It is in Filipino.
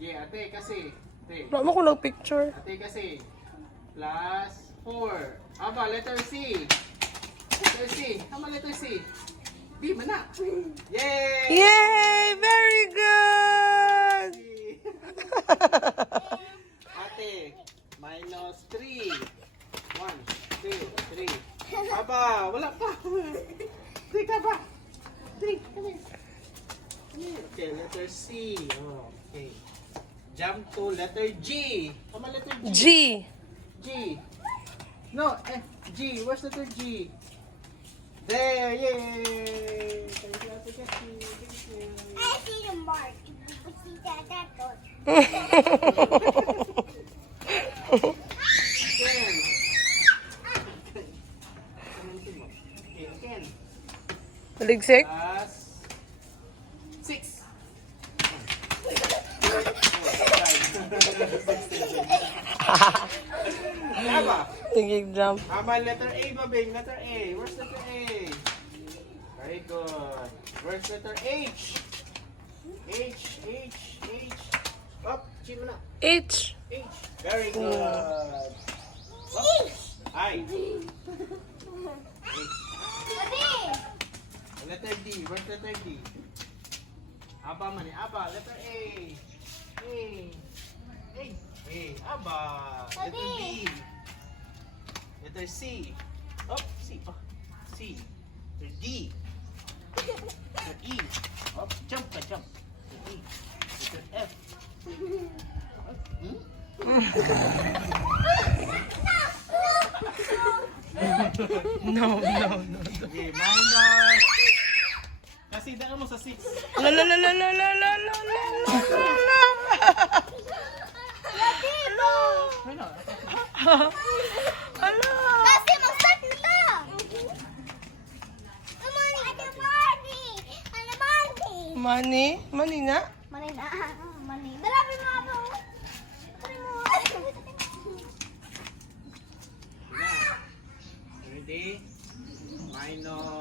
Yeah, ate kasi. Ate. Wala mo ko lang picture. Ate kasi. Plus 4. Aba, letter C. Letter C. Tama letter C. B, mana. Yay! Yay! Very good! Ate, minus 3. 1, 2, 3. Aba, wala pa. 3 ka ba? 3, come here. Okay, letter C. Oh, okay. Jump to letter G. Tama letter G. G. G. No, G. Where's letter G? There, yay! Thank you, Ate Cassie. Thank you. I see the mark. You see that one. Ken. Okay, Ken. Maligsik? Plus 6. Aba. Tingig jump. Aba, letter A, babing. Letter A. Where's letter A? Very good. Where's letter H? H. Up, chin mo na. H. H. Very good. Up. I. H. Letter D. Where's letter D? Aba man eh. Aba. Letter A. A. A. A. Aba. Letter D. Letter C. Up. C. Oh. C. Letter D. Letter E. Up. Jump ka. Jump. Letter E. Letter F. Hmm? No. Okay, minus. Kasi daan mo sa 6. La la la la la la la la la la. Ano? Ala. Kasi mag-start na. Money. Ano money? Ano money? Money na? Money na. Money. Marami mo ako. Ready? Minus